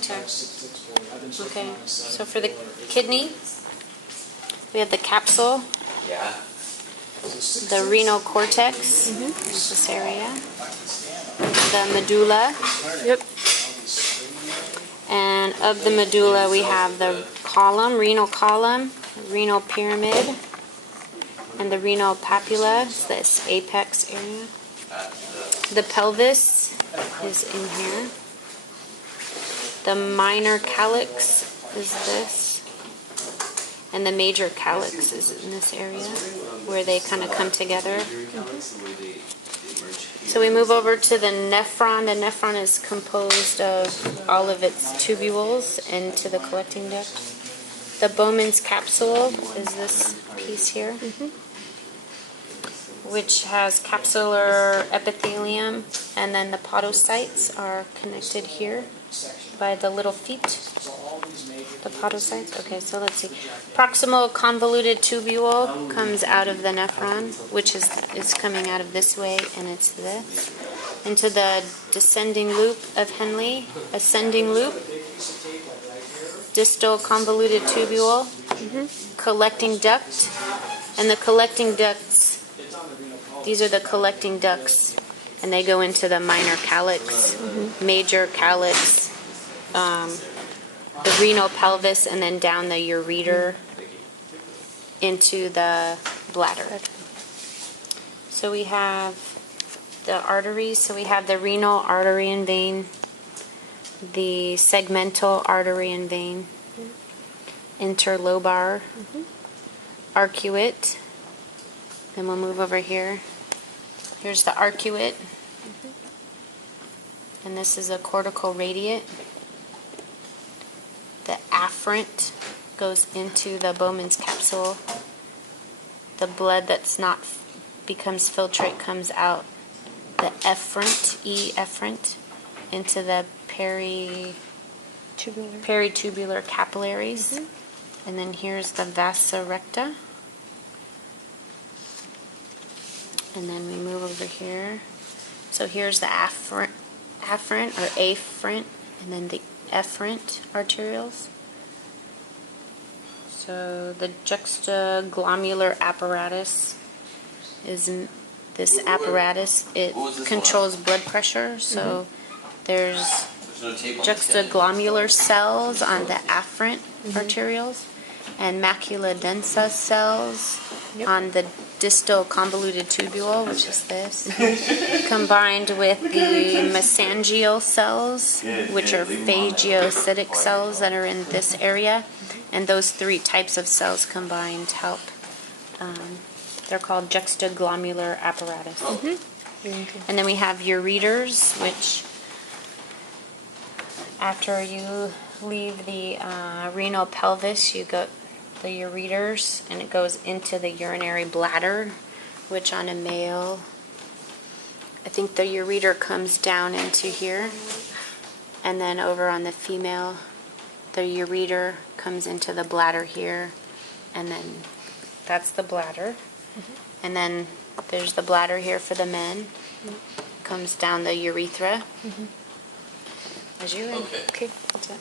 Okay. Okay. So for the kidney, we have the capsule, the renal cortex, this area, the medulla. Yep. And of the medulla, we have the column, renal pyramid, and the renal papilla, this apex area. The pelvis is in here. The minor calyx is this. And the major calyx is in this area where they kind of come together. So we move over to the nephron. The nephron is composed of all of its tubules into the collecting duct. The Bowman's capsule is this piece here, which has capsular epithelium, and then the podocytes are connected here by the little feet. The podocytes. Okay, so let's see. Proximal convoluted tubule comes out of the nephron, which is coming out of this way, and it's this. Into the descending loop of Henle, ascending loop, distal convoluted tubule, collecting duct, and the collecting ducts. These are the collecting ducts, and they go into the minor calyx, major calyx, the renal pelvis, and then down the ureter into the bladder. So we have the arteries. So we have the renal artery and vein, the segmental artery and vein, interlobar, arcuate. Then we'll move over here. Here's the arcuate, and this is a cortical radiate. The afferent goes into the Bowman's capsule. The blood that's not becomes filtrate comes out. The efferent, efferent, into the peritubular capillaries. And then here's the vasa recta. And then we move over here. So here's the afferent or afferent, and then the efferent arterioles. So the juxtaglomerular apparatus is this apparatus. It controls blood pressure. So there's juxtaglomerular cells on the afferent arterioles, and macula densa cells on the distal convoluted tubule, which is this, combined with the mesangial cells, which are phagocytic cells that are in this area, and those three types of cells combined help. They're called juxtaglomerular apparatus. And then we have ureters, which after you leave the renal pelvis, you go the ureters, and it goes into the urinary bladder, which on a male, I think the ureter comes down into here, and then over on the female, the ureter comes into the bladder here, and then that's the bladder. And then there's the bladder here for the men. Comes down the urethra. As you Okay. That's it.